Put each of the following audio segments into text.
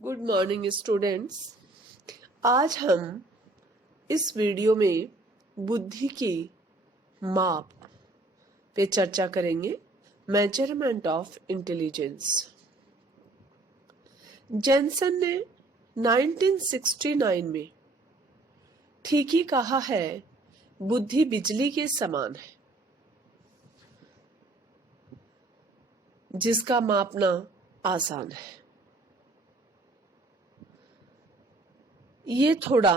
Good morning students. आज हम इस वीडियो में बुद्धि की माप पे चर्चा करेंगे। Measurement of intelligence. जेनसन ने 1969 में ठीक ही कहा है, बुद्धि बिजली के समान है जिसका मापना आसान है। ये थोड़ा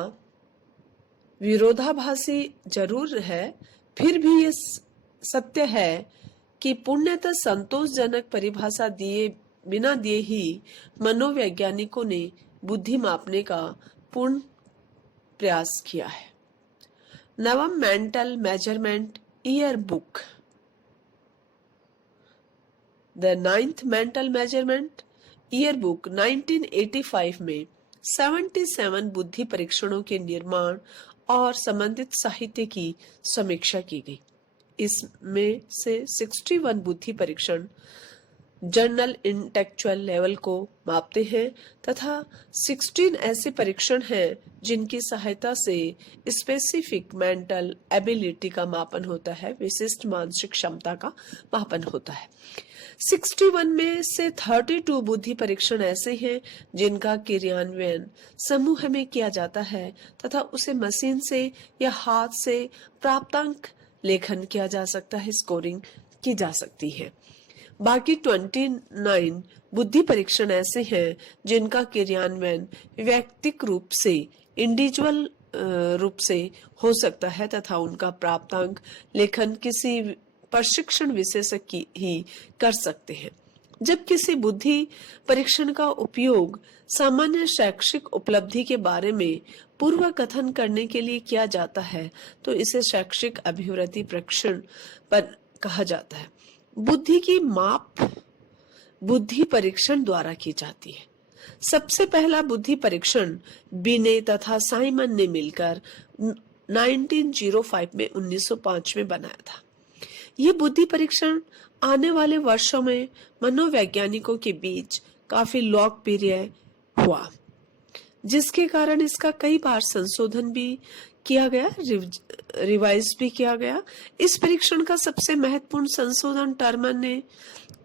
विरोधाभासी जरूर है, फिर भी ये सत्य है कि पूर्णतः संतोषजनक परिभाषा बिना दिए ही मनोवैज्ञानिकों ने बुद्धि मापने का पूर्ण प्रयास किया है। नवम mental measurement year book, the 9th mental measurement year book 1985 में 77 बुद्धि परीक्षणों के निर्माण और संबंधित साहित्य की समीक्षा की गई। इसमें से 61 बुद्धि परीक्षण जर्नल इंटेलेक्चुअल लेवल को मापते हैं तथा 16 ऐसे परीक्षण हैं जिनकी सहायता से स्पेसिफिक मेंटल एबिलिटी का मापन होता है, विशिष्ट मानसिक क्षमता का मापन होता है। 61 में से 32 बुद्धि परीक्षण ऐसे हैं जिनका क्रियान्वयन समूह में किया जाता है तथा उसे मशीन से या हाथ से प्राप्तांक लेखन किया जा सकता है, स्कोरिंग की जा सकती है। बाकी 29 बुद्धि परीक्षण ऐसे हैं जिनका क्रियान्वयन व्यक्तिगत रूप से इंडिविजुअल रूप से हो सकता है तथा उनका प्राप्तांक लेखन किसी प्रशिक्षण विशेषज्ञ ही कर सकते हैं। जब किसी बुद्धि परीक्षण का उपयोग सामान्य शैक्षिक उपलब्धि के बारे में पूर्व कथन करने के लिए किया जाता है तो इसे शैक्षिक अभिवृद्धि परीक्षण पर कहा जाता है। बुद्धि की माप बुद्धि परीक्षण द्वारा की जाती है। सबसे पहला बुद्धि परीक्षण बिने तथा साइमन ने मिलकर 1905 में बनाया था। यह बुद्धि परीक्षण आने वाले वर्षों में मनोवैज्ञानिकों के बीच काफी लोकप्रिय हुआ, जिसके कारण इसका कई बार संशोधन भी किया गया, रिवाइज भी किया गया। इस परीक्षण का सबसे महत्वपूर्ण संशोधन टर्मन ने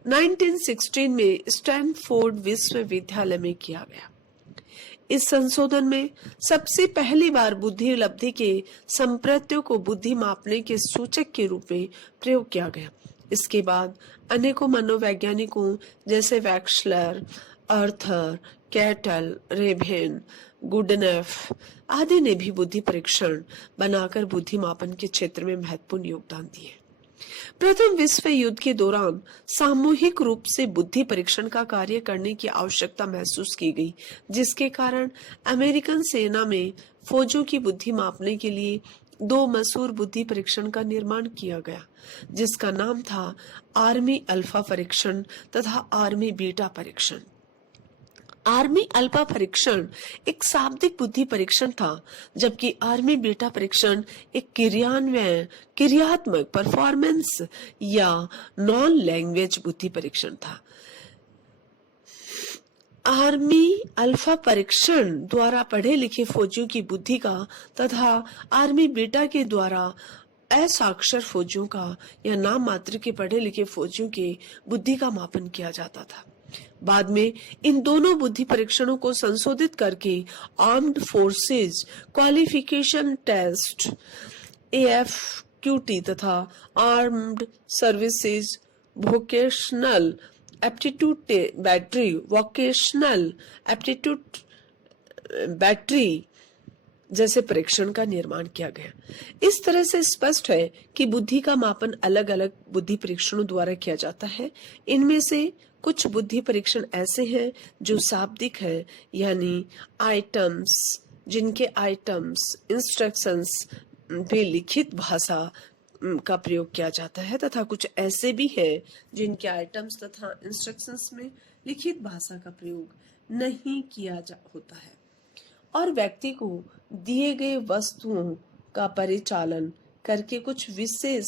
1916 में स्टैनफोर्ड विश्वविद्यालय में किया गया। इस संशोधन में सबसे पहली बार बुद्धि उपलब्धि के संप्रत्यों को बुद्धि मापने के सूचक के रूप में प्रयोग किया गया। इसके बाद अनेकों मनोवैज्ञानिकों जैसे वैक्सलर, अर्थर, कैटल, रेभेन, गुडनेफ आदि ने भी बुद्धि परीक्षण बनाकर बुद्धि मापन के क्षेत्र में महत्वपूर्ण योगदान दिए। प्रथम विश्व युद्ध के दौरान सामूहिक रूप से बुद्धि परीक्षण का कार्य करने की आवश्यकता महसूस की गई, जिसके कारण अमेरिकन सेना में फौजों की बुद्धि मापने के लिए 2 मशहूर बुद्धि परीक्षण का निर्माण किया गया, जिसका नाम था आर्मी अल्फा परीक्षण तथा आर्मी बीटा परीक्षण। आर्मी अल्फा परीक्षण एक शाब्दिक बुद्धि परीक्षण था, जबकि आर्मी बीटा परीक्षण एक क्रियात्मक परफॉर्मेंस या नॉन लैंग्वेज बुद्धि परीक्षण था। आर्मी अल्फा परीक्षण द्वारा पढ़े लिखे फौजियों की बुद्धि का तथा आर्मी बीटा के द्वारा असाक्षर फौजियों का या नाम मात्र के पढ़े लिखे फौजियों के बुद्धि का मापन किया जाता था। बाद में इन दोनों बुद्धि परीक्षणों को संशोधित करके armed forces qualification test AFQT तथा armed services vocational aptitude battery vocational aptitude battery जैसे परीक्षण का निर्माण किया गया। इस तरह से स्पष्ट है कि बुद्धि का मापन अलग अलग बुद्धि परीक्षणों द्वारा किया जाता है। इनमें से कुछ बुद्धि परीक्षण ऐसे हैं जो शाब्दिक है, यानी आइटम्स, जिनके आइटम्स इंस्ट्रक्शंस भी लिखित भाषा का प्रयोग किया जाता है, तथा कुछ ऐसे भी हैं जिनके आइटम्स तथा इंस्ट्रक्शंस में लिखित भाषा का प्रयोग नहीं किया होता है और व्यक्ति को दिए गए वस्तुओं का परिचालन करके कुछ विशेष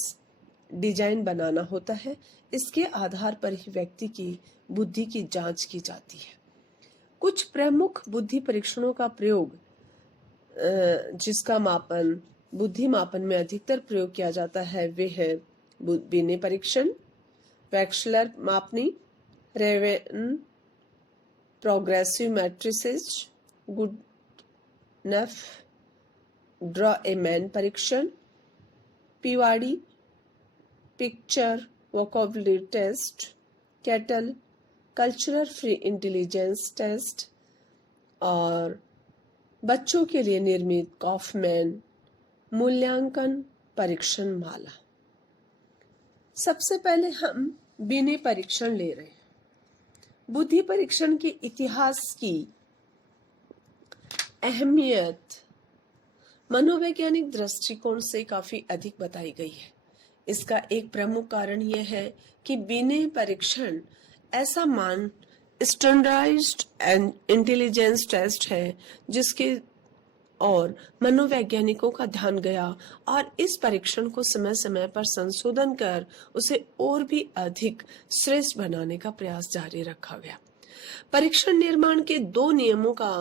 डिजाइन बनाना होता है। इसके आधार पर ही व्यक्ति की बुद्धि की जांच की जाती है। कुछ प्रमुख बुद्धि परीक्षणों का प्रयोग जिसका मापन बुद्धि मापन में अधिकतर प्रयोग किया जाता है वे है बिने परीक्षण, वैक्सलर मापनी, Raven progressive matrices, Goodenough draw a man परीक्षण, Peabody picture vocabulary test, Cattell cultural free intelligence test और बच्चों के लिए निर्मित कॉफमैन मूल्यांकन परीक्षण माला। सबसे पहले हम बिने परीक्षण ले रहे हैं। बुद्धि परीक्षण के इतिहास की अहमियत मनोवैज्ञानिक दृष्टिकोण से काफी अधिक बताई गई है। इसका एक प्रमुख कारण यह है कि बिने परीक्षण ऐसा मान स्टैंडर्डाइज्ड एंड इंटेलिजेंस टेस्ट है जिसके और मनोवैज्ञानिकों का ध्यान गया और इस परीक्षण को समय समय पर संशोधन कर उसे और भी अधिक श्रेष्ठ बनाने का प्रयास जारी रखा गया। परीक्षण निर्माण के दो नियमों का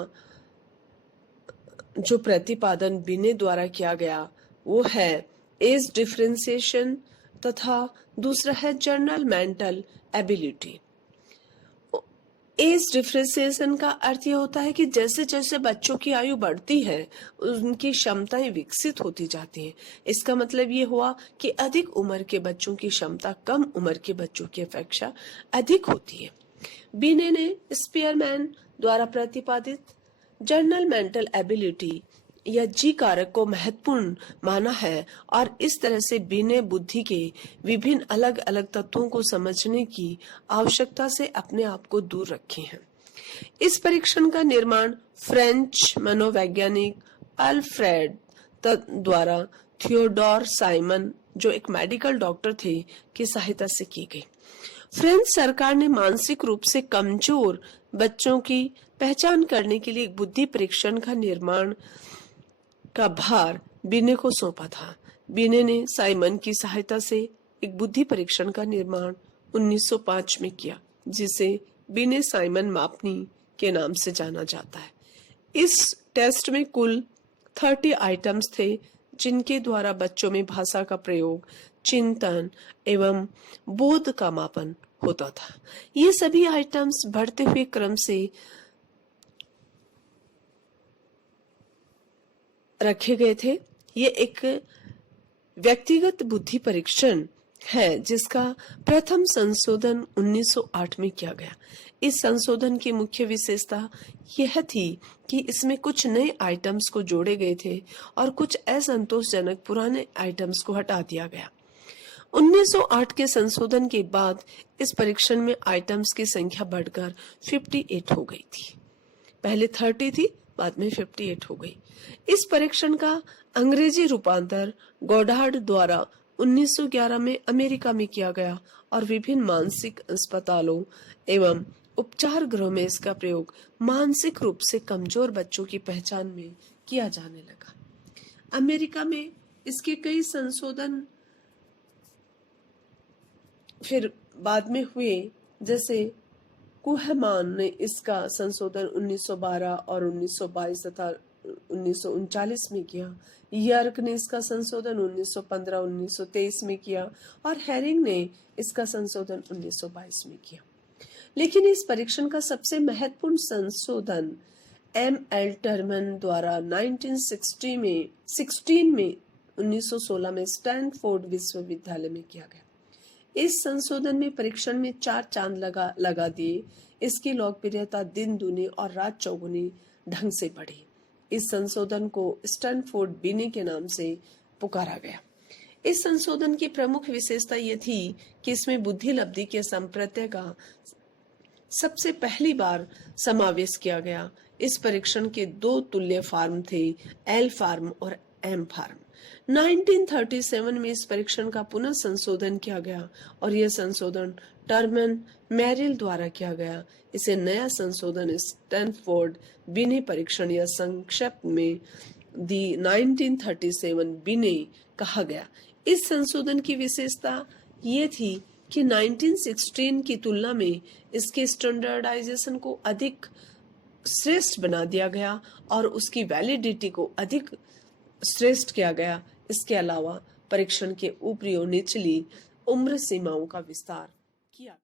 जो प्रतिपादन बिने द्वारा किया गया वो है एज डिफरेंशिएशन तथा दूसरा है general mental ability. As differentiation का अर्थ यह होता है कि जैसे जैसे बच्चों की आयु बढ़ती है उनकी क्षमताएं विकसित होती जाती हैं। इसका मतलब ये हुआ कि अधिक उम्र के बच्चों की क्षमता कम उम्र के बच्चों की अपेक्षा अधिक होती है। बिने ने स्पीयरमैन द्वारा प्रतिपादित जनरल मेंटल एबिलिटी या जी कारक को महत्वपूर्ण माना है और इस तरह से बिने बुद्धि के विभिन्न अलग अलग तत्वों को समझने की आवश्यकता से अपने आप को दूर रखे हैं। इस परीक्षण का निर्माण फ्रेंच मनोवैज्ञानिक अल्फ्रेड द्वारा थियोडोर साइमन जो एक मेडिकल डॉक्टर थे की सहायता से की गई। फ्रेंच सरकार ने मानसिक रूप से कमजोर बच्चों की पहचान करने के लिए एक बुद्धि परीक्षण का निर्माण का भार बिने को सौंपा था। बिने ने साइमन की सहायता से एक बुद्धि परीक्षण का निर्माण 1905 में किया जिसे बिने साइमन मापनी के नाम से जाना जाता है। इस टेस्ट में कुल 30 आइटम्स थे जिनके द्वारा बच्चों में भाषा का प्रयोग, चिंतन एवं बोध का मापन होता था। ये सभी आइटम्स बढ़ते हुए क्रम से रखे गए थे। ये एक व्यक्तिगत बुद्धि परीक्षण है जिसका प्रथम संशोधन 1908 में किया गया। इस संशोधन की मुख्य विशेषता यह थी कि इसमें कुछ नए आइटम्स को जोड़े गए थे और कुछ असंतोषजनक पुराने आइटम्स को हटा दिया गया। 1908 के संशोधन के बाद इस परीक्षण में आइटम्स की संख्या बढ़कर 58 हो गई थी। पहले 30 थी, बाद में 58 हो गई। इस परीक्षण का अंग्रेजी रूपांतर गोडार्ड द्वारा 1911 में अमेरिका में किया गया और विभिन्न मानसिक अस्पतालों एवं उपचार गृहों में इसका प्रयोग मानसिक रूप से कमजोर बच्चों की पहचान में किया जाने लगा। अमेरिका में इसके कई संशोधन फिर बाद में हुए, जैसे कुहमान ने इसका संशोधन 1912 और 1922 तथा 1939 में किया। यर्क ने इसका संशोधन 1915, 1923 में किया और हैरिंग ने इसका संशोधन 1922 में किया। लेकिन इस परीक्षण का सबसे महत्वपूर्ण संशोधन एम.एल. टर्मन द्वारा 1916 में 1916 में स्टैनफोर्ड विश्वविद्यालय में किया गया। इस संशोधन में परीक्षण में 4 चांद लगा दिए। इसकी लोकप्रियता दिन दूनी और रात चौगुनी ढंग से बढ़ी। इस संशोधन को स्टैनफोर्ड बिने के नाम से पुकारा गया। इस संशोधन की प्रमुख विशेषता यह थी कि इसमें बुद्धि लब्धि के संप्रत्यय का सबसे पहली बार समावेश किया गया। इस परीक्षण के 2 तुल्य फार्म थे, एल फार्म और एम फार्म। 1937 में इस परीक्षण का पुनः संशोधन किया गया और यह संशोधन टर्मन मैरिल द्वारा किया गया। इसे नया संशोधन स्टैनफोर्ड बिने परीक्षण या संक्षेप में दी 1937 बिने कहा गया। इस संशोधन की विशेषता ये थी कि 1916 की तुलना में इसके स्टैंडर्डाइजेशन को अधिक श्रेष्ठ बना दिया गया और उसकी वैलिडिटी को अधिक श्रेष्ठ किया गया। इसके अलावा परीक्षण के ऊपरी और निचली उम्र सीमाओं का विस्तार किया।